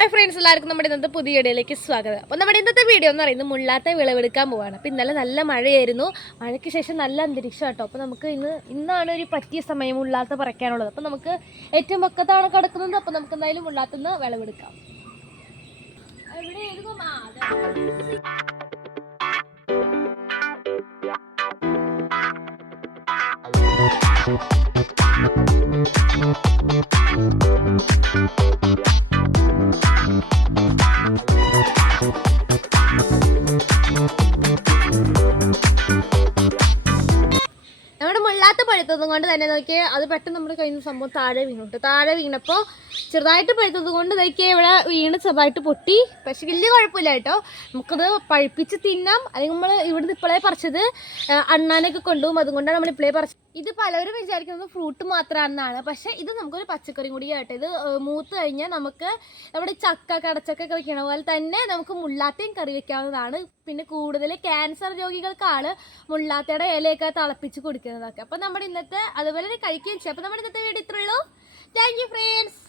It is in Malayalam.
ഹായ് ഫ്രണ്ട്സ്, എല്ലാവർക്കും നമ്മുടെ ഇന്നത്തെ പുതിയ വീഡിയോയിലേക്ക് സ്വാഗതം. അപ്പോൾ നമ്മുടെ ഇന്നത്തെ വീഡിയോ എന്ന് പറയുന്നത് മുള്ളാത്ത വിളവെടുക്കാൻ പോവാണ്. അപ്പോൾ ഇന്നലെ നല്ല മഴയായിരുന്നു, മഴയ്ക്ക് ശേഷം നല്ല അന്തരീക്ഷം കേട്ടോ. അപ്പോൾ നമുക്ക് ഇന്നാണ് ഒരു പറ്റിയ സമയം മുള്ളാത്ത പറിക്കാനുള്ളത്. അപ്പോൾ നമുക്ക് ഏറ്റവും പക്കത്താണ് കിടക്കുന്നത്. അപ്പോൾ നമുക്ക് എന്തായാലും മുള്ളാത്തുനിന്ന് വിളവെടുക്കാം. നമ്മുടെ മുള്ളാത്ത പഴുത്തതും കൊണ്ട് തന്നെ നോക്കിയാൽ അത് പെട്ടെന്ന് നമ്മുടെ കയ്യിൽ നിന്ന് സംഭവം താഴെ വീണപ്പോൾ ചെറുതായിട്ട് പഴുത്തത് കൊണ്ട് നോക്കിയാൽ ഇവിടെ വീണ് ചെറുതായിട്ട് പൊട്ടി. പക്ഷെ വലിയ കുഴപ്പമില്ല കേട്ടോ, നമുക്കത് പഴുപ്പിച്ച് തിന്നാം. അല്ലെങ്കിൽ നമ്മൾ ഇവിടുന്ന് ഇപ്പോഴേ പറിച്ചത് അണ്ണാനൊക്കെ കൊണ്ടുപോകും, അതുകൊണ്ടാണ് നമ്മൾ ഇപ്പോഴേ പറിച്ചത്. ഇത് പലരും വിചാരിക്കുന്നത് ഫ്രൂട്ട് മാത്രമാണെന്നാണ്, പക്ഷേ ഇത് നമുക്കൊരു പച്ചക്കറി കൂടി കേട്ടോ. ഇത് മൂത്ത് കഴിഞ്ഞാൽ നമുക്ക് നമ്മുടെ ചക്ക കടച്ചക്ക കഴിക്കണ പോലെ തന്നെ നമുക്ക് മുള്ളാത്തയും കറി വെക്കാവുന്നതാണ്. പിന്നെ കൂടുതൽ ക്യാൻസർ രോഗികൾക്കാണ് മുള്ളാത്തയുടെ ഇലയൊക്കെ തിളപ്പിച്ച് കുടിക്കുന്നതൊക്കെ. അപ്പോൾ നമ്മുടെ ഇന്നത്തെ അതുപോലെ കഴിക്കുകയും ചെയ്യും. അപ്പോൾ നമ്മുടെ ഇന്നത്തെ വീഡിയോ ഇത്രയുള്ളൂ. Thank you friends.